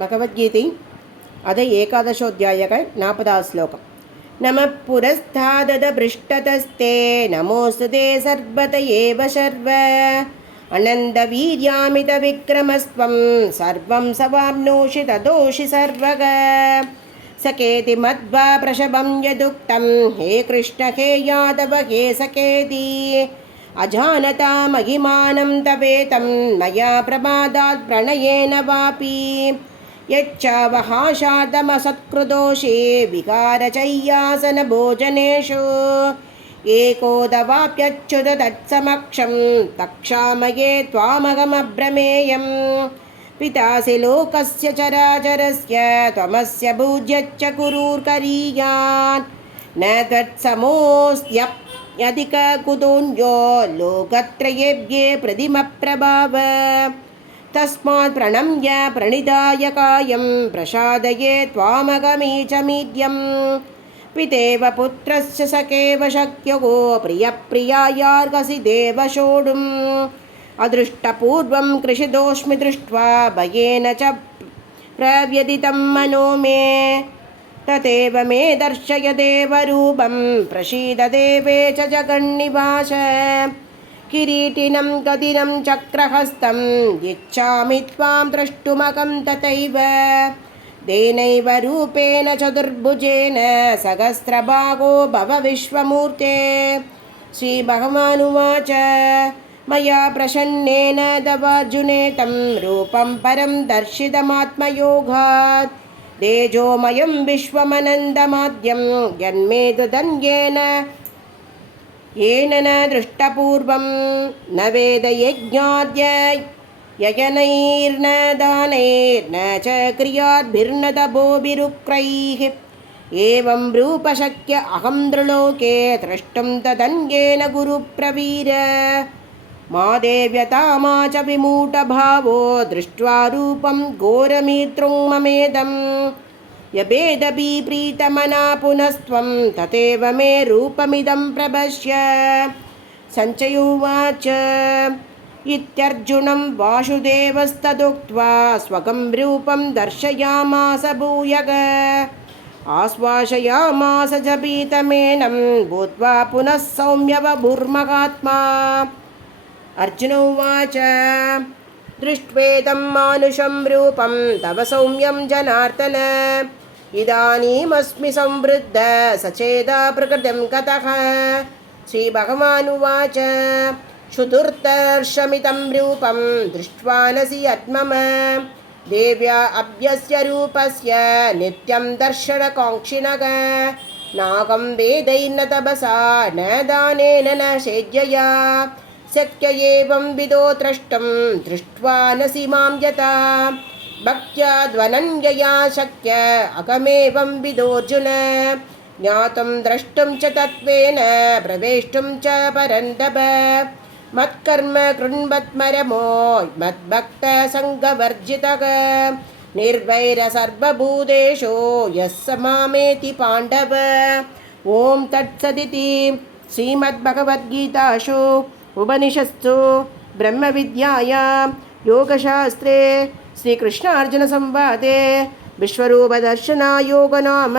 भगवद्गीते अद एकादशोऽध्यायः 40 श्लोकः। नमः पुरस्ताददपृष्ठतस्ते नमोऽस्तु ते सर्वत एव शर्व अनन्दवीर्यामितविक्रमस्त्वं सर्वं सवाप्नोषि ततोषि सर्वग सकेति मध्वा प्रशभं यदुक्तं हे कृष्ण हे यादव हे सकेति अजानता महिमानं तवेतं मया प्रमादात् प्रणयेन वापि यच्चावहाशादमसत्कृतोषे विकारचय्यासनभोजनेषु एकोदवाप्यच्युत तत्समक्षं तक्षामये त्वामहमभ्रमेयं पितासि लोकस्य चराचरस्य त्वमस्य पूज्यच्च कुरूर्करीयान् न त्वत्समोऽस्त्यधिककुतोऽन्यो लोकत्रयेभ्ये प्रतिमप्रभाव तस्मात् प्रणम्य प्रणिधाय कायं प्रसादये त्वामगमीचमीड्यं पितेव पुत्रस्य सखेव शक्यो प्रियप्रियायार्हसि देव सोढुम् अदृष्टपूर्वं कृषितोऽस्मि दृष्ट्वा भयेन च प्रव्यथितं मनो मे तथैव मे दर्शय देवरूपं प्रसीद देवे च जगन्निवास किरीटिनं गदिनं चक्रहस्तं इच्छामि त्वां द्रष्टुमहं तथैव तेनैव रूपेण चतुर्भुजेन सहस्रभागो भव विश्वमूर्ते श्रीभगवानुवाच मया प्रसन्नेन तवार्जुनेतं रूपं परं दर्शितमात्मयोगात् तेजोमयं विश्वमनन्दमाद्यं जन्मे तदन्येन येन न दृष्टपूर्वं न वेदयज्ञाद्य यजनैर्न दानैर्न च क्रियाद्भिर्न तपोभिरुक्रैः एवं रूपशक्य अहं नृलोके द्रष्टुं तदन्येन गुरुप्रवीर मा देव्यता मा च विमूढभावो दृष्ट्वा रूपं घोरमीतृं ममेदं यभेदपि प्रीतमना पुनस्त्वं तथैव मे रूपमिदं प्रपश्य सञ्जय उवाच इत्यर्जुनं वासुदेवस्तदुक्त्वा स्वकं रूपं दर्शयामास भूयः आश्वासयामास च पीतमेनं भूत्वा पुनः सौम्यवभूर्महात्मा अर्जुन उवाच दृष्ट्वेदं मानुषं रूपं तव सौम्यं जनार्दन इदानीमस्मि संवृद्ध सचेता प्रकृतिं गतः श्रीभगवानुवाच शुतुर्दर्शमितं रूपं दृष्ट्वा नसि यद्मम देव्या अभ्यस्य रूपस्य नित्यं दर्शनकाङ्क्षिणः नागं वेदैर्न तपसा न दानेन न सेज्यया शक्य एवं विदो द्रष्टुं दृष्ट्वा नसि मां यथा भक्त्या ध्वनन्यया शक्य अहमेवं विदोऽर्जुन ज्ञातुं द्रष्टुं च तत्त्वेन प्रवेष्टुं च परन्तप मत्कर्म कृण्वत्मरमो मद्भक्तसङ्गवर्जितः निर्वैरसर्वभूतेषु यः स मामेति पाण्डव। ॐ तत्सदिति श्रीमद्भगवद्गीतासु उपनिषत्सु ब्रह्मविद्यायां योगशास्त्रे श्रीकृष्णार्जुनसंवादे विश्वरूपदर्शनयोगो नाम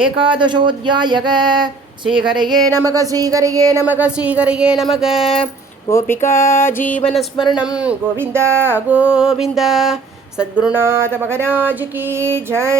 एकादशोऽध्यायः। श्रीहरये नमः श्रीहरये नमः श्रीहरये नमः। गोपिका जीवनस्मरणं गोविन्द गोविन्द। सद्गुरुनाथ महाराज की जय।